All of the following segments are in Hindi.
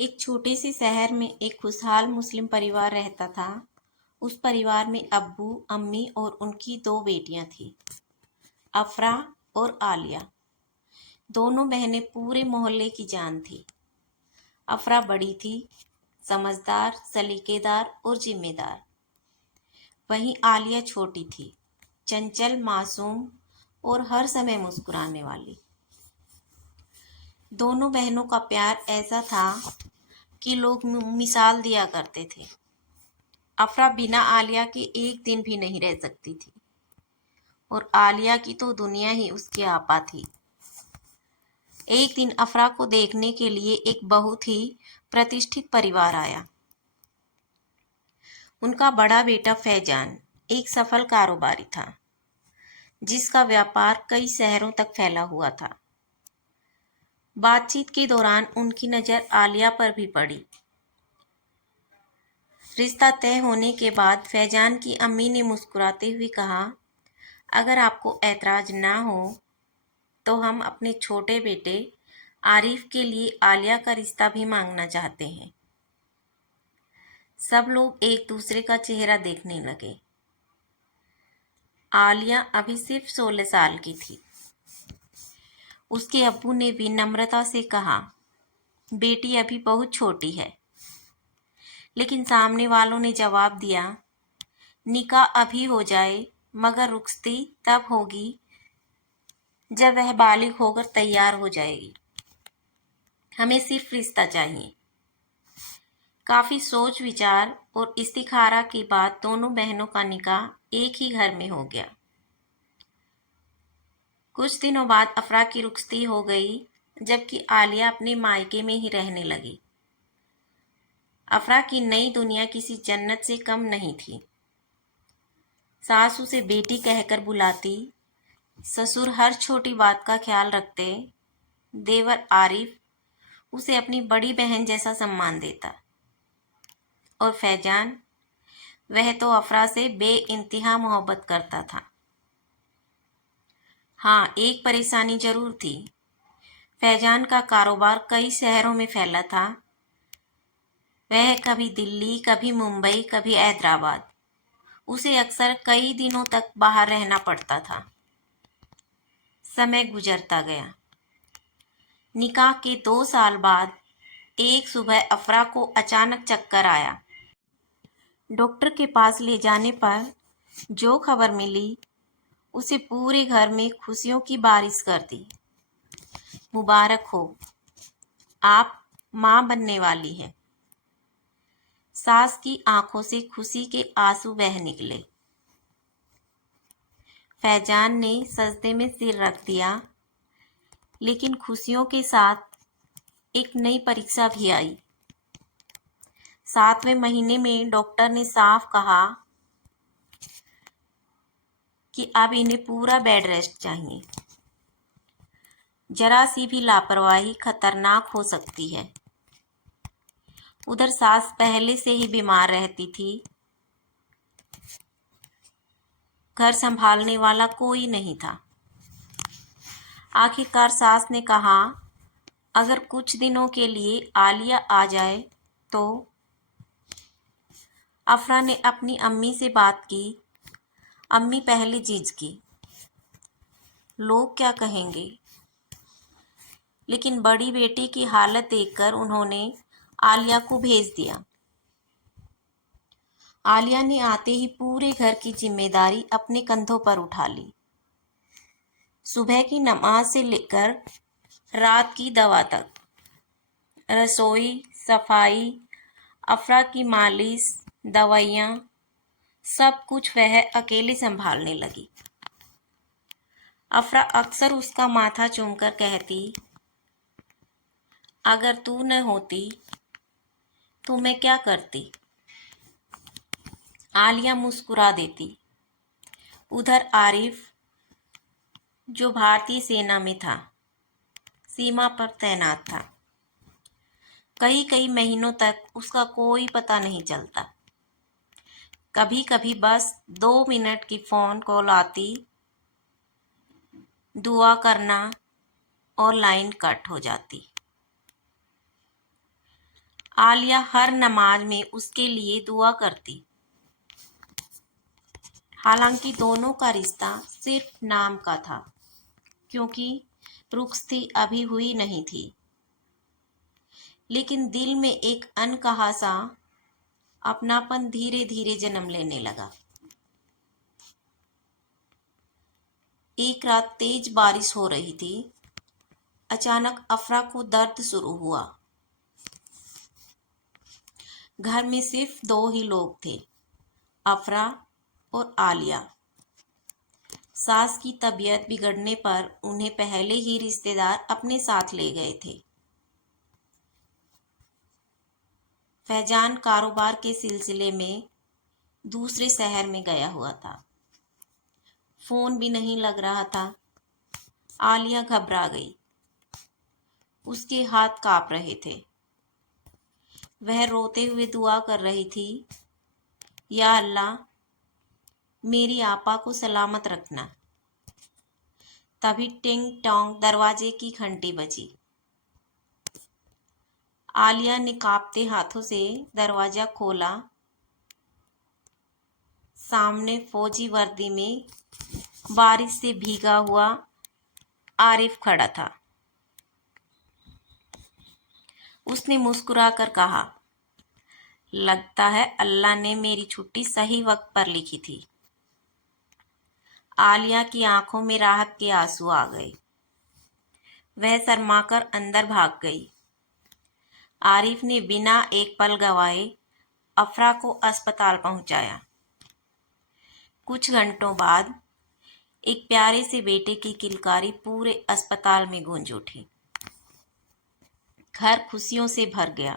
एक छोटे से शहर में एक खुशहाल मुस्लिम परिवार रहता था। उस परिवार में अब्बू, अम्मी और उनकी दो बेटियां थीं, अफरा और आलिया। दोनों बहनें पूरे मोहल्ले की जान थी। अफरा बड़ी थी, समझदार, सलीकेदार और जिम्मेदार। वहीं आलिया छोटी थी, चंचल, मासूम और हर समय मुस्कुराने वाली। दोनों बहनों का प्यार ऐसा था कि लोग मिसाल दिया करते थे। अफरा बिना आलिया के एक दिन भी नहीं रह सकती थी और आलिया की तो दुनिया ही उसकी आपा थी। एक दिन अफरा को देखने के लिए एक बहुत ही प्रतिष्ठित परिवार आया। उनका बड़ा बेटा फैजान एक सफल कारोबारी था, जिसका व्यापार कई शहरों तक फैला हुआ था। बातचीत के दौरान उनकी नज़र आलिया पर भी पड़ी। रिश्ता तय होने के बाद फैजान की अम्मी ने मुस्कुराते हुए कहा, अगर आपको ऐतराज ना हो तो हम अपने छोटे बेटे आरिफ के लिए आलिया का रिश्ता भी मांगना चाहते हैं। सब लोग एक दूसरे का चेहरा देखने लगे। आलिया अभी सिर्फ 16 साल की थी। उसके अब्बू ने विनम्रता से कहा, बेटी अभी बहुत छोटी है। लेकिन सामने वालों ने जवाब दिया, निकाह अभी हो जाए, मगर रुखसती तब होगी जब वह बालिग होकर तैयार हो जाएगी। हमें सिर्फ रिश्ता चाहिए। काफी सोच विचार और इस्तिखारा के बाद दोनों बहनों का निकाह एक ही घर में हो गया। कुछ दिनों बाद अफरा की रुखसती हो गई, जबकि आलिया अपने मायके में ही रहने लगी। अफरा की नई दुनिया किसी जन्नत से कम नहीं थी। सास उसे बेटी कहकर बुलाती, ससुर हर छोटी बात का ख्याल रखते, देवर आरिफ उसे अपनी बड़ी बहन जैसा सम्मान देता, और फैजान, वह तो अफरा से बेइंतहा मोहब्बत करता था। हाँ, एक परेशानी जरूर थी। फैजान का कारोबार कई शहरों में फैला था। वह कभी दिल्ली, कभी मुंबई, कभी हैदराबाद। उसे अक्सर कई दिनों तक बाहर रहना पड़ता था। समय गुजरता गया। निकाह के 2 साल बाद एक सुबह अफरा को अचानक चक्कर आया। डॉक्टर के पास ले जाने पर जो खबर मिली, उसे पूरे घर में खुशियों की बारिश कर दी। मुबारक हो, आप माँ बनने वाली हैं। सास की आंखों से खुशी के आंसू बह निकले। फैजान ने सजदे में सिर रख दिया। लेकिन खुशियों के साथ एक नई परीक्षा भी आई। 7वें महीने में डॉक्टर ने साफ कहा कि अब इन्हें पूरा बेड रेस्ट चाहिए। जरा सी भी लापरवाही खतरनाक हो सकती है। उधर सास पहले से ही बीमार रहती थी। घर संभालने वाला कोई नहीं था। आखिरकार सास ने कहा, अगर कुछ दिनों के लिए आलिया आ जाए तो। अफरा ने अपनी अम्मी से बात की। अम्मी पहले जिद की, लोग क्या कहेंगे। लेकिन बड़ी बेटी की हालत देखकर उन्होंने आलिया को भेज दिया। आलिया ने आते ही पूरे घर की जिम्मेदारी अपने कंधों पर उठा ली। सुबह की नमाज से लेकर रात की दवा तक, रसोई, सफाई, अफरा की मालिश, दवाइयाँ, सब कुछ वह अकेले संभालने लगी। अफरा अक्सर उसका माथा चूमकर कहती, अगर तू न होती तो मैं क्या करती। आलिया मुस्कुरा देती। उधर आरिफ, जो भारतीय सेना में था, सीमा पर तैनात था। कई कई महीनों तक उसका कोई पता नहीं चलता। कभी कभी बस 2 मिनट की फोन कॉल आती, दुआ करना और लाइन कट हो जाती। आलिया हर नमाज में उसके लिए दुआ करती। हालांकि दोनों का रिश्ता सिर्फ नाम का था, क्योंकि रुखसती अभी हुई नहीं थी, लेकिन दिल में एक अनकहा सा अपनापन धीरे धीरे जन्म लेने लगा। एक रात तेज बारिश हो रही थी। अचानक अफरा को दर्द शुरू हुआ। घर में सिर्फ दो ही लोग थे, अफरा और आलिया। सास की तबीयत बिगड़ने पर उन्हें पहले ही रिश्तेदार अपने साथ ले गए थे। फैजान कारोबार के सिलसिले में दूसरे शहर में गया हुआ था। फोन भी नहीं लग रहा था। आलिया घबरा गई। उसके हाथ कांप रहे थे। वह रोते हुए दुआ कर रही थी, या अल्लाह, मेरी आपा को सलामत रखना। तभी टिंग टोंग दरवाजे की घंटी बजी। आलिया ने कांपते हाथों से दरवाजा खोला। सामने फौजी वर्दी में बारिश से भीगा हुआ आरिफ खड़ा था। उसने मुस्कुराकर कहा, लगता है अल्लाह ने मेरी छुट्टी सही वक्त पर लिखी थी। आलिया की आंखों में राहत के आंसू आ गए। वह शर्माकर अंदर भाग गई। आरिफ ने बिना एक पल गवाए अफरा को अस्पताल पहुंचाया। कुछ घंटों बाद एक प्यारे से बेटे की किलकारी पूरे अस्पताल में गूंज उठी। घर खुशियों से भर गया।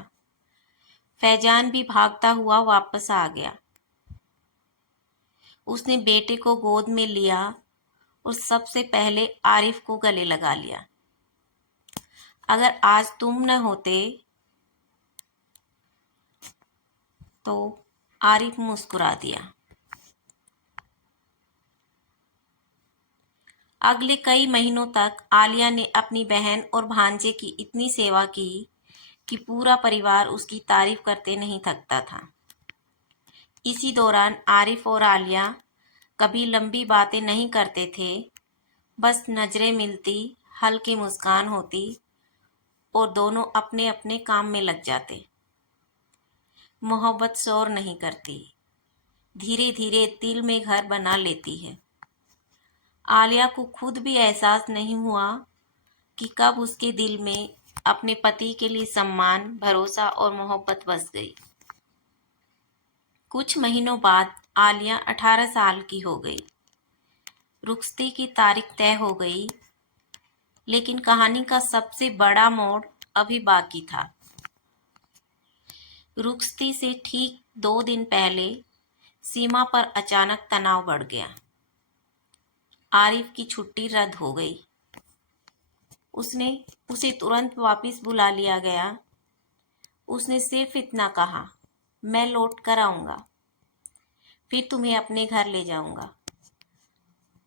फैजान भी भागता हुआ वापस आ गया। उसने बेटे को गोद में लिया और सबसे पहले आरिफ को गले लगा लिया। अगर आज तुम न होते, तो आरिफ मुस्कुरा दिया। अगले कई महीनों तक आलिया ने अपनी बहन और भांजे की इतनी सेवा की कि पूरा परिवार उसकी तारीफ करते नहीं थकता था। इसी दौरान आरिफ और आलिया कभी लंबी बातें नहीं करते थे। बस नजरें मिलती, हल्की मुस्कान होती और दोनों अपने अपने काम में लग जाते। मोहब्बत शोर नहीं करती, धीरे धीरे दिल में घर बना लेती है। आलिया को खुद भी एहसास नहीं हुआ कि कब उसके दिल में अपने पति के लिए सम्मान, भरोसा और मोहब्बत बस गई। कुछ महीनों बाद आलिया 18 साल की हो गई। रुखसती की तारीख तय हो गई, लेकिन कहानी का सबसे बड़ा मोड़ अभी बाकी था। रुखसती से ठीक 2 दिन पहले सीमा पर अचानक तनाव बढ़ गया। आरिफ की छुट्टी रद्द हो गई। उसे तुरंत वापस बुला लिया गया। उसने सिर्फ इतना कहा, मैं लौट कर आऊंगा, फिर तुम्हें अपने घर ले जाऊंगा।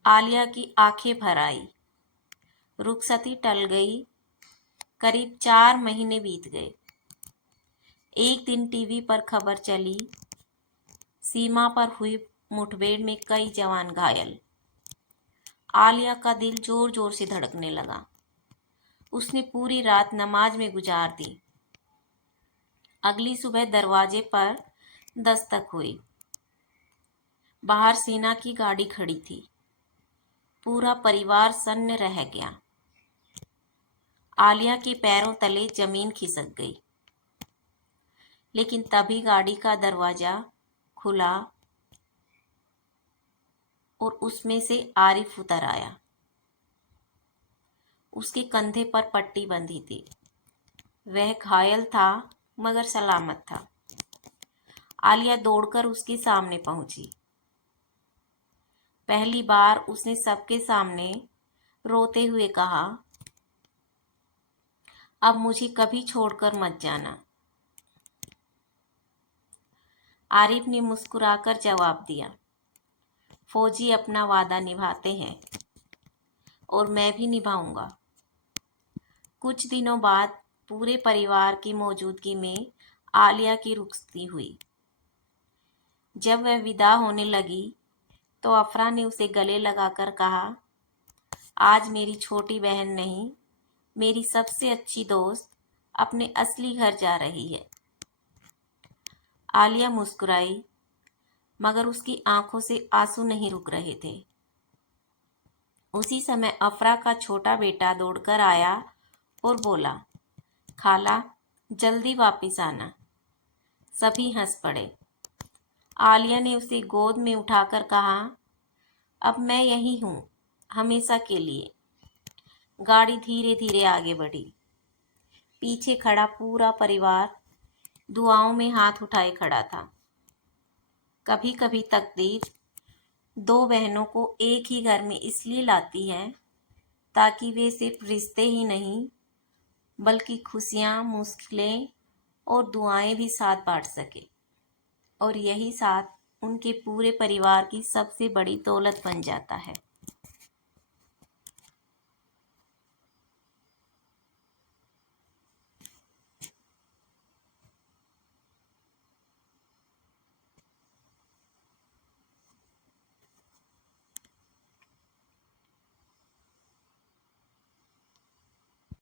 आलिया की आंखें भर आई। रुखसती टल गई। करीब 4 महीने बीत गए। एक दिन टीवी पर खबर चली, सीमा पर हुई मुठभेड़ में कई जवान घायल। आलिया का दिल जोर जोर से धड़कने लगा। उसने पूरी रात नमाज में गुजार दी। अगली सुबह दरवाजे पर दस्तक हुई। बाहर सेना की गाड़ी खड़ी थी। पूरा परिवार सन्न रह गया। आलिया के पैरों तले जमीन खिसक गई। लेकिन तभी गाड़ी का दरवाजा खुला और उसमें से आरिफ उतर आया। उसके कंधे पर पट्टी बंधी थी। वह घायल था, मगर सलामत था। आलिया दौड़कर उसके सामने पहुंची। पहली बार उसने सबके सामने रोते हुए कहा, अब मुझे कभी छोड़कर मत जाना। आरिफ ने मुस्कुराकर जवाब दिया, फौजी अपना वादा निभाते हैं और मैं भी निभाऊंगा। कुछ दिनों बाद पूरे परिवार की मौजूदगी में आलिया की रुखसती हुई। जब वह विदा होने लगी तो अफरा ने उसे गले लगाकर कहा, आज मेरी छोटी बहन नहीं, मेरी सबसे अच्छी दोस्त अपने असली घर जा रही है। आलिया मुस्कुराई, मगर उसकी आंखों से आंसू नहीं रुक रहे थे। उसी समय अफरा का छोटा बेटा दौड़कर आया और बोला, खाला, जल्दी वापिस आना। सभी हंस पड़े। आलिया ने उसे गोद में उठाकर कहा, अब मैं यही हूँ, हमेशा के लिए। गाड़ी धीरे धीरे आगे बढ़ी। पीछे खड़ा पूरा परिवार दुआओं में हाथ उठाए खड़ा था। कभी कभी तकदीर दो बहनों को एक ही घर में इसलिए लाती है ताकि वे सिर्फ रिश्ते ही नहीं, बल्कि खुशियाँ, मुश्किलें और दुआएं भी साथ बांट सके। और यही साथ उनके पूरे परिवार की सबसे बड़ी दौलत बन जाता है।